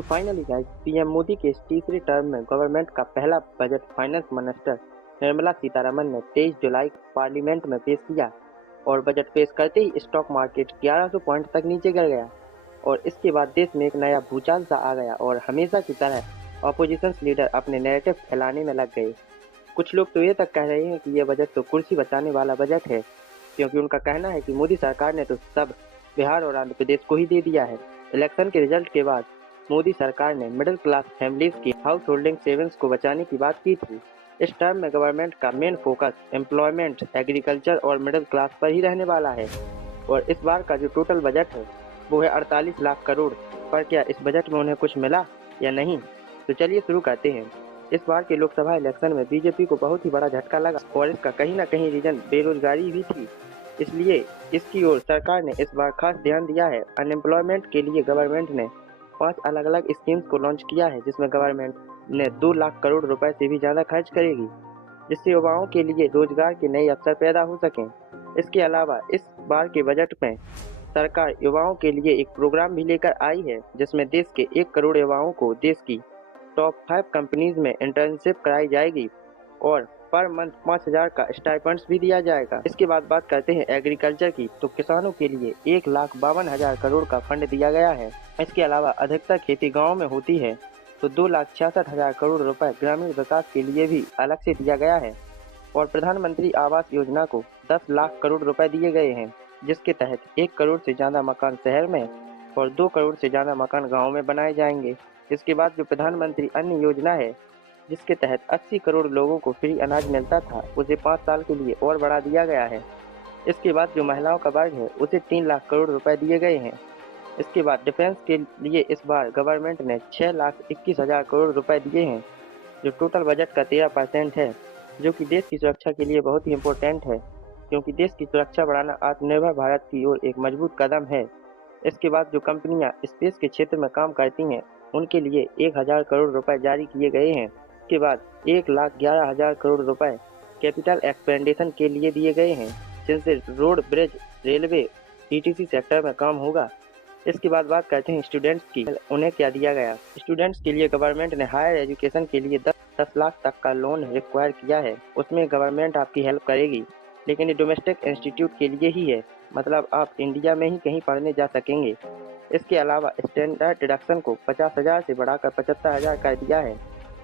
तो finally guys, PM Modi के इस तीसरे टर्म में गवर्नमेंट का पहला budget finance minister Nirmala Sitharaman ने 23 जुलाई को पार्लियामेंट में पेश किया और बजट पेश करते ही स्टॉक मार्केट 1100 पॉइंट तक नीचे गिर गया और इसके बाद देश में एक नया भूचाल सा आ गया और हमेशा की तरह ऑपोजिशन लीडर अपने नैरेटिव फैलाने में लग गए। कुछ लोग तो ये तक कह रहे हैं कि यह बजट तो कुर्सी बचाने वाला बजट है, क्योंकि उनका कहना है कि मोदी सरकार ने तो सब बिहार और आंध्र प्रदेश को ही दे दिया है। इलेक्शन के रिजल्ट के बाद मोदी सरकार ने मिडिल क्लास फैमिलीज की हाउस होल्डिंग सेविंग्स को बचाने की बात की थी। इस टर्म में गवर्नमेंट का मेन फोकस एम्प्लॉयमेंट, एग्रीकल्चर और मिडिल क्लास पर ही रहने वाला है और इस बार का जो टोटल बजट है वो है 48 लाख करोड़। पर क्या इस बजट में उन्हें कुछ मिला या नहीं, तो चलिए शुरू करते हैं। इस बार के लोकसभा इलेक्शन में बीजेपी को बहुत ही बड़ा झटका लगा और इसका कहीं ना कहीं रीजन बेरोजगारी भी थी, इसलिए इसकी ओर सरकार ने इस बार खास ध्यान दिया है। अनएम्प्लॉयमेंट के लिए गवर्नमेंट ने 5 अलग अलग स्कीम्स को लॉन्च किया है, जिसमें गवर्नमेंट ने 2 लाख करोड़ रुपए से भी ज़्यादा खर्च करेगी, जिससे युवाओं के लिए रोजगार के नए अवसर पैदा हो सकें। इसके अलावा इस बार के बजट में सरकार युवाओं के लिए एक प्रोग्राम भी लेकर आई है, जिसमें देश के 1 करोड़ युवाओं को देश की टॉप 5 कंपनीज में इंटर्नशिप कराई जाएगी और पर मंथ 5,000 का स्टाइपेंड्स भी दिया जाएगा। इसके बाद बात करते हैं एग्रीकल्चर की, तो किसानों के लिए 1,52,000 करोड़ का फंड दिया गया है। इसके अलावा अधिकतर खेती गाँव में होती है, तो 2,66,000 करोड़ रुपए ग्रामीण विकास के लिए भी अलग से दिया गया है और प्रधानमंत्री आवास योजना को 10 लाख करोड़ रुपए दिए गए हैं, जिसके तहत 1 करोड़ से ज़्यादा मकान शहर में और 2 करोड़ से ज़्यादा मकान गाँव में बनाए जाएंगे। इसके बाद जो प्रधानमंत्री अन्न योजना है, जिसके तहत 80 करोड़ लोगों को फ्री अनाज मिलता था, उसे 5 साल के लिए और बढ़ा दिया गया है। इसके बाद जो महिलाओं का वर्ग है उसे 3 लाख करोड़ रुपए दिए गए हैं। इसके बाद डिफेंस के लिए इस बार गवर्नमेंट ने 6,21,000 करोड़ रुपए दिए हैं, जो टोटल बजट का 13% है, जो कि देश की सुरक्षा के लिए बहुत ही इम्पोर्टेंट है, क्योंकि देश की सुरक्षा बढ़ाना आत्मनिर्भर भारत की ओर एक मजबूत कदम है। इसके बाद जो कंपनियां स्पेस के क्षेत्र में काम करती हैं, उनके लिए 1,000 करोड़ रुपए जारी किए गए हैं। इसके बाद 1,11,000 करोड़ रुपए कैपिटल एक्सपेंडिशन के लिए दिए गए हैं, जिनसे road, bridge, railway, etc sector में काम होगा। इसके बाद बात करते हैं स्टूडेंट्स की, उन्हें क्या दिया गया। स्टूडेंट्स के लिए गवर्नमेंट ने हायर एजुकेशन के लिए 10 लाख तक का लोन रिक्वायर किया है। उसमें गवर्नमेंट आपकी हेल्प करेगी, लेकिन ये डोमेस्टिक इंस्टीट्यूट के लिए ही है, मतलब आप इंडिया में ही कहीं पढ़ने जा सकेंगे। इसके अलावा स्टैंडर्ड डिडक्शन को 50,000 से बढ़ाकर 75,000 कर दिया है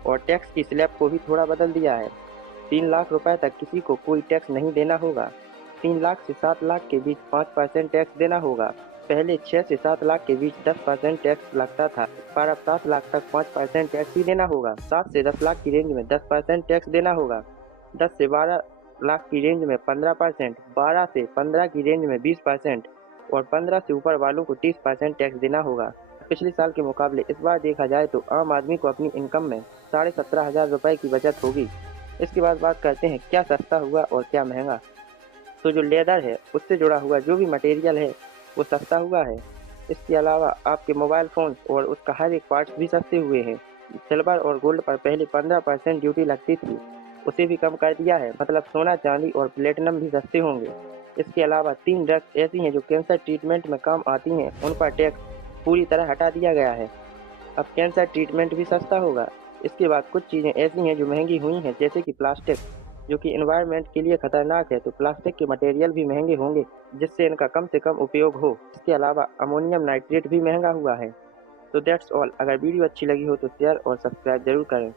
और टैक्स की स्लैब को भी थोड़ा बदल दिया है। 3 लाख रुपए तक किसी को कोई टैक्स नहीं देना होगा। 3 लाख से 7 लाख के बीच 5% टैक्स देना होगा। पहले 6 से 7 लाख के बीच 10% टैक्स लगता था, पर अब 7 लाख तक 5% टैक्स ही देना होगा। 7 से 10 लाख की रेंज में 10% टैक्स देना होगा। 10 से 12 लाख की रेंज में 15%, 12 से 15 की रेंज में 20% और 15 से ऊपर वालों को 30% टैक्स देना होगा। पिछले साल के मुकाबले इस बार देखा जाए तो आम आदमी को अपनी इनकम में 17,500 रुपए की बचत होगी। इसके बाद बात करते हैं क्या सस्ता हुआ और क्या महंगा। तो जो लेदर है, उससे जुड़ा हुआ जो भी मटेरियल है वो सस्ता हुआ है। इसके अलावा आपके मोबाइल फ़ोन और उसका हर एक पार्ट्स भी सस्ते हुए हैं। सिल्वर और गोल्ड पर पहले 15% ड्यूटी लगती थी, उसे भी कम कर दिया है, मतलब सोना, चांदी और प्लेटिनम भी सस्ते होंगे। इसके अलावा 3 ड्रग्स ऐसी हैं जो कैंसर ट्रीटमेंट में काम आती हैं, उन पर टैक्स पूरी तरह हटा दिया गया है। अब कैंसर ट्रीटमेंट भी सस्ता होगा। इसके बाद कुछ चीज़ें ऐसी हैं जो महंगी हुई हैं, जैसे कि प्लास्टिक, जो कि एनवायरनमेंट के लिए खतरनाक है, तो प्लास्टिक के मटेरियल भी महंगे होंगे, जिससे इनका कम से कम उपयोग हो। इसके अलावा अमोनियम नाइट्रेट भी महंगा हुआ है। तो दैट्स ऑल। अगर वीडियो अच्छी लगी हो तो शेयर और सब्सक्राइब जरूर करें।